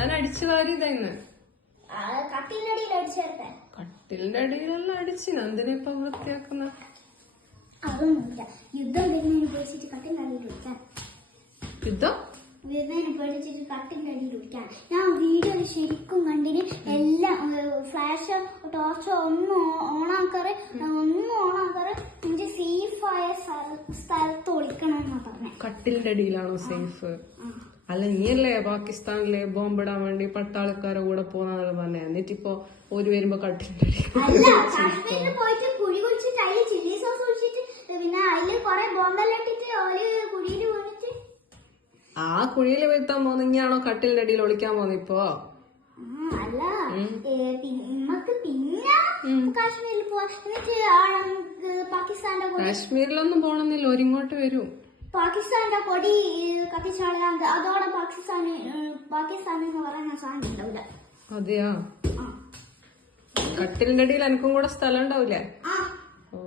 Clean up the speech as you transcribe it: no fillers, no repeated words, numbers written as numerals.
ഞാൻ അടിച്ചു വാരിയതായിന്ന്. കട്ടിലിന്റെ അടിയിൽ അടിച്ചേർത്തെ. കട്ടിലിന്റെ അടിയിലെല്ലാം അടിച്ചിന്. എന്തിനാ ഇപ്പൊ വൃത്തിയാക്കുന്ന? അതൊന്നുമില്ല. യുദ്ധം വരുന്നതിന് പേടിച്ചിട്ട് കട്ടിലിന്റെ അടിയിൽ ഒഴിക്കാൻ. യുദ്ധം വരുന്നതിന് പേടിച്ചിട്ട് കട്ടിലിന്റെ അടിയിൽ ഒഴിക്കാൻ. ഞാൻ വീഡിയോ ശരിക്കും കണ്ടിന്. എല്ലാം ഫ്ലാഷോ ടോർച്ചോ ഒന്നും ഓണാക്കാറ് എനിക്ക് സേഫായ സ്ഥലത്ത് ഒളിക്കണം എന്നാ പറഞ്ഞേ. കട്ടിലിന്റെ അടിയിലാണോ സേഫ്? അല്ല, നീയല്ലേ പാകിസ്ഥാനിലെ ബോംബിടാൻ വേണ്ടി പട്ടാളക്കാരെ കൂടെ പോന്നാണ് പറഞ്ഞേ. എന്നിട്ടിപ്പോ ഒരു വരുമ്പോ കട്ടിലിന്റെ കാശ്മീരിൽ പോയിട്ട് കുഴി കുഴിച്ചിട്ട് അതില് ചില്ലി സോസ് ഒഴിച്ചിട്ട് പിന്നെ അതില് കൊറേ ബോംബെല്ലാം ഇട്ടിട്ട് ഒരു കുഴിയിൽ വീണിട്ട് ആ കുഴിയിൽ വീഴ്ത്താൻ പോകുന്നെങ്കിയാണോ കട്ടിലിന്റെ അടിയിൽ ഒളിക്കാൻ പോകുന്നത് ഇപ്പോ? അല്ല, നമുക്ക് പിന്നെ കാശ്മീരിൽ പോവാ. എന്നിട്ട് പാകിസ്ഥാന്റെ കാശ്മീരിലൊന്നും പോണെന്നില്ല, ഒരിങ്ങോട്ട് വരും. പാകിസ്ഥാന്റെ കൊടി കത്തിച്ചാളാൻ അതോടെ പാകിസ്ഥാൻ എന്ന് പറയുന്ന സാധനം ഉണ്ടാവില്ല. അതെയാ? കട്ടിലിന്റെ അടിയിൽ എനിക്കും കൂടെ സ്ഥലം ഉണ്ടാവില്ലേ? ഓ.